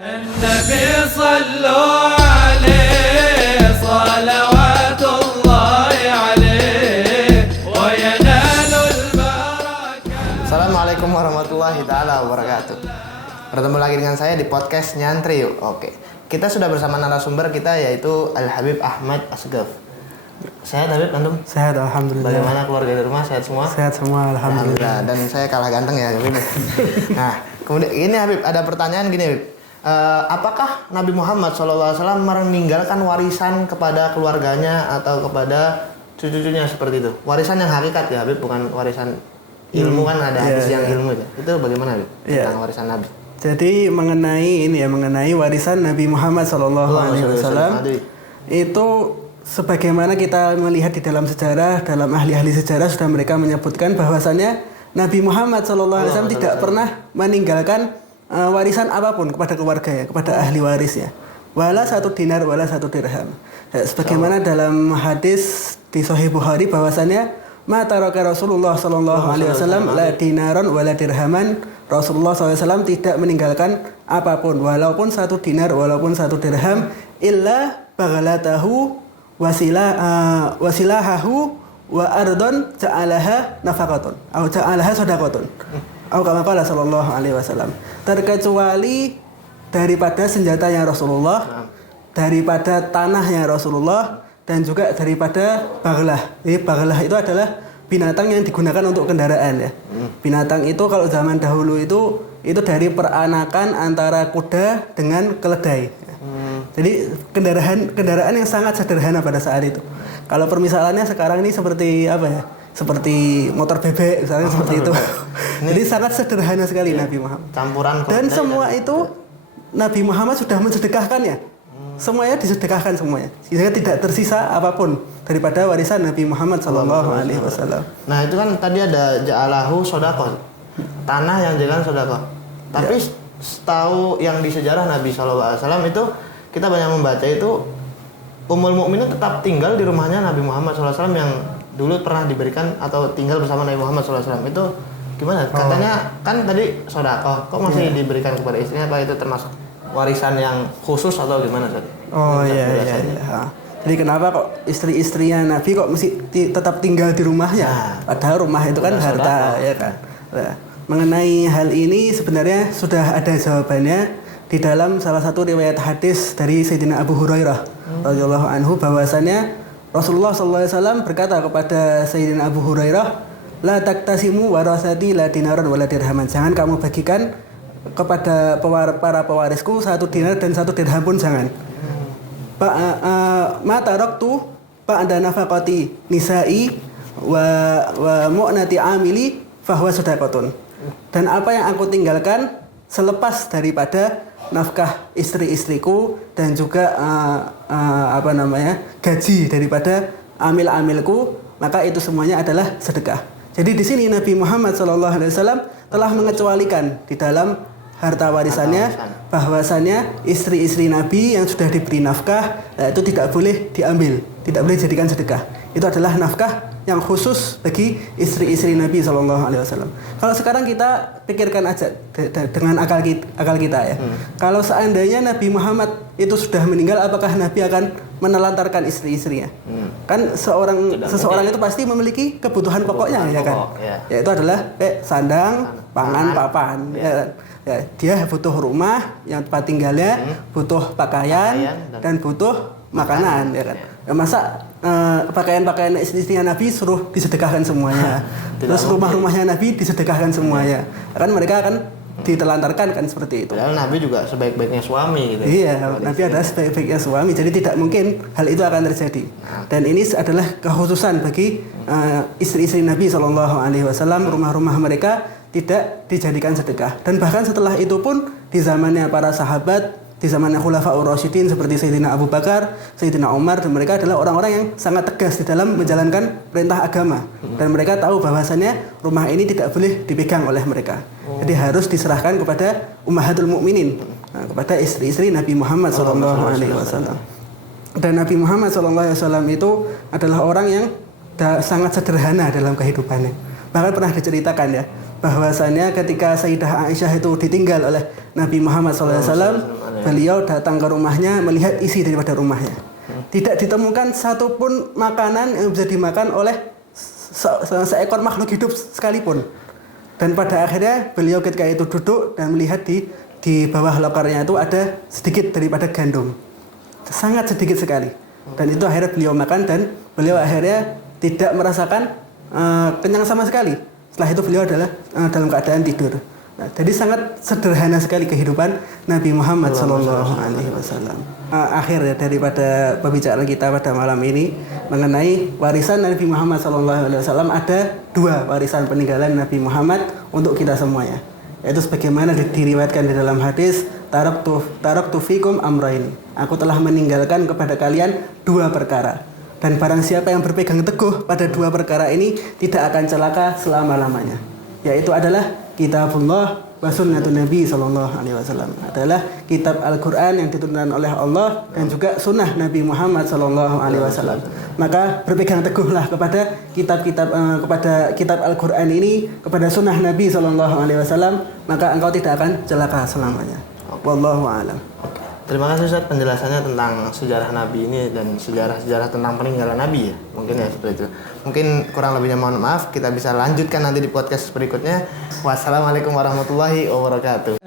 النبي صلوا عليه صلوات الله عليه وينال البركة. Assalamualaikum warahmatullahi taala wabarakatuh. Bertemu lagi dengan saya di podcast Nyantri Yuk. Oke. Kita sudah bersama narasumber kita yaitu Al Habib Ahmad Asgaf. Sehat Habib, antum? Sehat, alhamdulillah. Bagaimana keluarga di rumah? Sehat semua? Sehat semua, alhamdulillah. Dan saya kalah ganteng ya Habib. Nah, kemudian ini Habib, ada pertanyaan gini Habib. Apakah Nabi Muhammad SAW meninggalkan warisan kepada keluarganya atau kepada cucu-cucunya seperti itu? Warisan yang hakikat ya Habib, bukan warisan ilmu kan ada hadis yang ilmu ya. Itu bagaimana Habib tentang warisan Nabi? Jadi mengenai warisan Nabi Muhammad SAW itu sebagaimana kita melihat di dalam sejarah, dalam ahli-ahli sejarah sudah mereka menyebutkan bahwasannya Nabi Muhammad SAW tidak pernah meninggalkan warisan apapun kepada keluarga ya, kepada ahli waris ya. Wala 1 dinar, wala 1 dirham. Ya, sebagaimana dalam hadis di Sahih Bukhari bahwasannya ma taraka Rasulullah sallallahu alaihi wasallam la dinaron wala dirhaman. Rasulullah SAW tidak meninggalkan apapun walaupun 1 dinar walaupun 1 dirham illa baghalatahu wasilahahu wa ardon ja'alaha nafaqatun atau ja'alaha shadaqatun. Atau kama qala sallallahu alaihi wasallam. Terkecuali daripada senjatanya Rasulullah, daripada tanahnya Rasulullah, dan juga daripada baghlah. Jadi baghlah itu adalah binatang yang digunakan untuk kendaraan ya. Binatang itu kalau zaman dahulu itu dari peranakan antara kuda dengan keledai. Jadi kendaraan yang sangat sederhana pada saat itu. Kalau permisalannya sekarang ini seperti apa ya? Seperti motor bebek misalnya seperti itu. Jadi sangat sederhana sekali Nabi Muhammad. Campuran dan semua itu Nabi Muhammad sudah mensedekahkannya. Semuanya disedekahkan semuanya. Sehingga tidak tersisa apapun daripada warisan Nabi Muhammad SAW. Nah itu kan tadi ada ja'alahu sodaqah, tanah yang jalan sodaqah. Tapi setahu yang di sejarah Nabi SAW itu kita banyak membaca itu Ummul Mukminin tetap tinggal di rumahnya Nabi Muhammad SAW yang dulu pernah diberikan atau tinggal bersama Nabi Muhammad SAW. Itu gimana? Katanya kan tadi sodaqah, kok masih diberikan kepada istrinya? Apa itu termasuk warisan yang khusus atau gimana tadi? Oh iya. Jadi kenapa kok istri-istrinya Nabi kok mesti tetap tinggal di rumahnya? Padahal rumah itu kan harta ya kan. Nah, mengenai hal ini sebenarnya sudah ada jawabannya di dalam salah satu riwayat hadis dari Sayyidina Abu Hurairah radhiyallahu anhu bahwasannya Rasulullah SAW berkata kepada Sayyidina Abu Hurairah, la taktasimu warasati la dinaran wala dirhaman. Jangan kamu bagikan kepada para pewarisku 1 dinar dan 1 dirham pun jangan. Ma taraktu ba'da nafaqati nisa'i wa mu'nati amili fahuwa shadaqatun. Dan apa yang aku tinggalkan selepas daripada nafkah istri-istriku dan juga gaji daripada amil-amilku, maka itu semuanya adalah sedekah. Jadi di sini Nabi Muhammad SAW telah mengecualikan di dalam harta warisannya bahwasannya istri-istri Nabi yang sudah diberi nafkah itu tidak boleh diambil, tidak boleh dijadikan sedekah. Itu adalah nafkah yang khusus bagi istri-istri Nabi SAW. Kalau sekarang kita pikirkan aja dengan akal kita ya. Kalau seandainya Nabi Muhammad itu sudah meninggal, apakah Nabi akan menelantarkan istri-istrinya? Kan seseorang itu pasti memiliki kebutuhan pokoknya ya kan. Yaitu adalah sandang, pangan, papan. Ya, dia butuh rumah yang tempat tinggalnya, butuh pakaian dan butuh makanan ya kan. Ya, masa pakaian-pakaian istri-istrinya Nabi suruh disedekahkan semuanya. Terus rumah-rumahnya Nabi disedekahkan semuanya. Kan mereka akan ditelantarkan kan seperti itu. Padahal Nabi juga sebaik-baiknya suami gitu. Iya, Nabi adalah sebaik-baiknya suami. Jadi tidak mungkin hal itu akan terjadi. Dan ini adalah kekhususan bagi istri-istri Nabi SAW. Rumah-rumah mereka tidak dijadikan sedekah. Dan bahkan setelah itu pun di zamannya para sahabat, di zamannya Khulafaur Rasyidin seperti Sayyidina Abu Bakar, Sayyidina Umar, dan mereka adalah orang-orang yang sangat tegas di dalam menjalankan perintah agama. Dan mereka tahu bahwasannya rumah ini tidak boleh dipegang oleh mereka. Jadi harus diserahkan kepada Ummahatul Mukminin, kepada istri-istri Nabi Muhammad SAW. Dan Nabi Muhammad SAW itu adalah orang yang sangat sederhana dalam kehidupannya. Bahkan pernah diceritakan ya, bahwasanya ketika Sayyidah Aisyah itu ditinggal oleh Nabi Muhammad SAW, beliau datang ke rumahnya melihat isi daripada rumahnya. Tidak ditemukan satupun makanan yang bisa dimakan oleh seekor makhluk hidup sekalipun. Dan pada akhirnya beliau ketika itu duduk dan melihat di bawah lokernya itu ada sedikit daripada gandum. Sangat sedikit sekali. Dan itu akhirnya beliau makan dan beliau akhirnya tidak merasakan kenyang sama sekali. Setelah itu beliau adalah dalam keadaan tidur. Nah, jadi sangat sederhana sekali kehidupan Nabi Muhammad SAW. Akhir ya daripada pembicaraan kita pada malam ini mengenai warisan Nabi Muhammad SAW, ada 2 warisan peninggalan Nabi Muhammad untuk kita semuanya. Yaitu sebagaimana diriwayatkan di dalam hadis, taraktu fikum amraini. Aku telah meninggalkan kepada kalian 2 perkara. Dan barang siapa yang berpegang teguh pada 2 perkara ini tidak akan celaka selama-lamanya. Yaitu adalah kitabullah wa sunnatun Nabi SAW. Adalah kitab Al-Quran yang diturunkan oleh Allah dan juga sunnah Nabi Muhammad SAW. Maka berpegang teguhlah kepada kitab Al-Quran ini, kepada sunnah Nabi SAW, maka engkau tidak akan celaka selamanya. Wallahu a'lam. Terima kasih Ustaz penjelasannya tentang sejarah Nabi ini dan sejarah tentang peninggalan Nabi ya. Mungkin ya seperti itu. Mungkin kurang lebihnya mohon maaf, kita bisa lanjutkan nanti di podcast berikutnya. Wassalamualaikum warahmatullahi wabarakatuh.